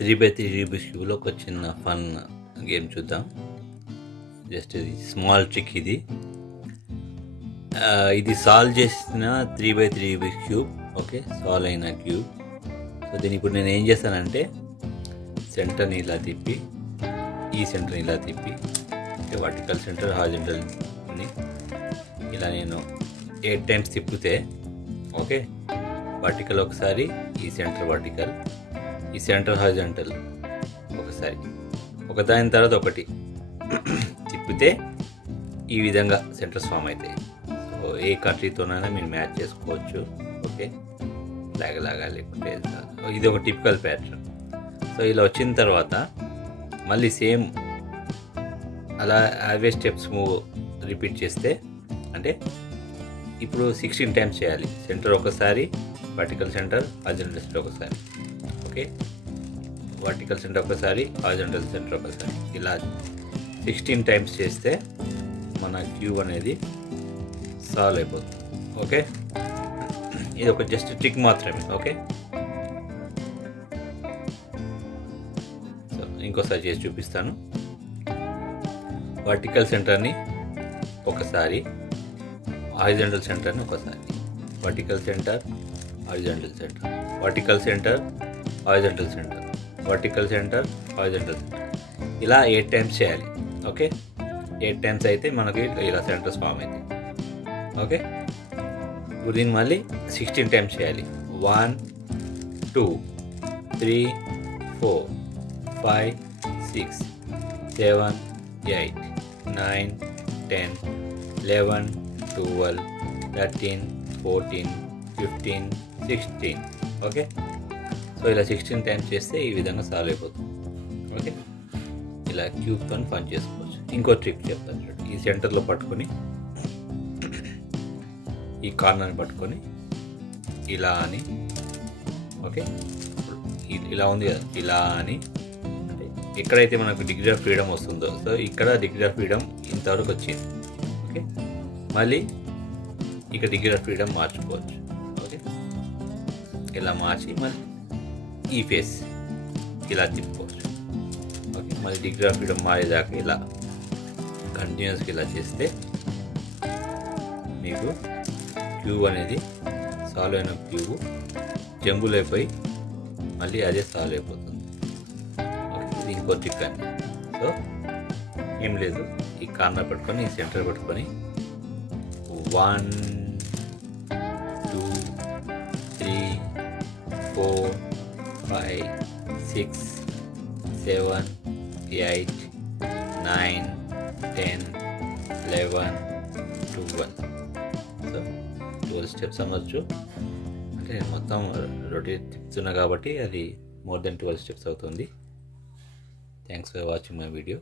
3x3 Rubik's క్యూబ్లో ఒక చిన్న fun game చూద్దాం. జస్ట్ ఇది స్మాల్ ట్రిక్. ఇది సాల్వ్ చేసిన 3x3 Rubik's cube. Okay, solve అయిన క్యూబ్. సో దీన్ని ఇప్పుడు నేను ఏం చేస్తానంటే సెంటర్ని ఇలా తిప్పి, ఈ సెంటర్ని ఇలా తిప్పి, వర్టికల్ సెంటర్ హారిజాంటల్ని ఇలా నేను 8 టైమ్స్ తిప్పితే, ఓకే, వర్టికల్ ఒకసారి, ఈ సెంటర్ వర్టికల్, ఈ సెంటర్ హారిజాంటల్ ఒకసారి, ఒకదాని తర్వాత ఒకటి తిప్పితే ఈ విధంగా సెంటర్స్ ఫామ్ అవుతాయి. సో ఏ కంట్రీతోనైనా మీరు మ్యాచ్ చేసుకోవచ్చు. ఓకే, లాగా లేకుంటే ఇది ఒక టిపికల్ ప్యాటర్న్. సో ఇలా వచ్చిన తర్వాత మళ్ళీ సేమ్ అలా అవే స్టెప్స్ రిపీట్ చేస్తే, అంటే ఇప్పుడు 16 టైమ్స్ చేయాలి. సెంటర్ ఒకసారి, వర్టికల్ సెంటర్, హారిజాంటల్ సెంటర్ ఒకసారి, ఓకే, వర్టికల్ సెంటర్ ఒకసారి, హారిజాంటల్ సెంటర్ ఒకసారి, ఇలా 16 టైమ్స్ చేస్తే మన క్యూబ్ అనేది సాల్వ్ అయిపోతుంది. ఓకే, ఇది ఒక జస్ట్ ట్రిక్ మాత్రమే. ఓకే, సో ఇంకోసారి చేసి చూపిస్తాను. వర్టికల్ సెంటర్ని ఒకసారి, హారిజాంటల్ సెంటర్ని ఒకసారి, vertical centre, horizontal centre, vertical centre, horizontal centre, vertical centre, horizontal centre, ఇలా 8 టైమ్స్ చేయాలి. ఓకే, 8 టైమ్స్ అయితే మనకి ఇలా సెంటర్స్ ఫామ్ అవుతాయి. ఓకే, ఇప్పుడు దీన్ని మళ్ళీ 16 టైమ్స్ చేయాలి. 1 2 3 4 5 6 7 8 9 10 11 12 13 14 15 16. ఓకే, సో ఇలా 16 టైమ్స్ చేస్తే ఈ విధంగా సాల్వ్ అయిపోతుంది. ఓకే, ఇలా క్యూబ్తో ఫన్ చేసుకోవచ్చు. ఇంకో ట్రిక్ చెప్తాను చూడండి. ఈ సెంటర్లో పట్టుకొని, ఈ కార్నర్ని పట్టుకొని ఇలా అని, ఓకే, ఇలా ఉంది కదా, ఇలా అని, అంటే ఎక్కడైతే మనకు డిగ్రీ ఆఫ్ ఫ్రీడమ్ వస్తుందో, సో ఇక్కడ డిగ్రీ ఆఫ్ ఫ్రీడమ్ ఇంతవరకు వచ్చింది. ఓకే, మళ్ళీ ఇక్కడ డిగ్రీ ఆఫ్ ఫ్రీడమ్ మార్చుకోవచ్చు. ఓకే, ఇలా మార్చి మళ్ళీ ఈ ఫేస్ ఇలా తిప్పుకోవచ్చు. ఓకే, మళ్ళీ డిగ్రీ ఆఫ్ ఫ్రీడమ్ మారేదాకా ఇలా కంటిన్యూస్గా ఇలా చేస్తే మీకు క్యూబ్ అనేది సాల్వ్ అయిన క్యూబ్ జంబుల్ అయిపోయి మళ్ళీ అదే సాల్వ్ అయిపోతుంది. ఓకే, ఇది ఇంకో ట్రిక్ అండి. సో ఏం లేదు, ఈ కార్నర్ పట్టుకొని, ఈ సెంటర్ పట్టుకొని 1 2 3 4 5 6 7 8 9 10 11 12. సో 12 స్టెప్స్ అనవచ్చు. అంటే నేను మొత్తం రొటేట్ తిప్పుతున్నా కాబట్టి అది మోర్ దెన్ 12 స్టెప్స్ అవుతుంది. Thanks for watching my video.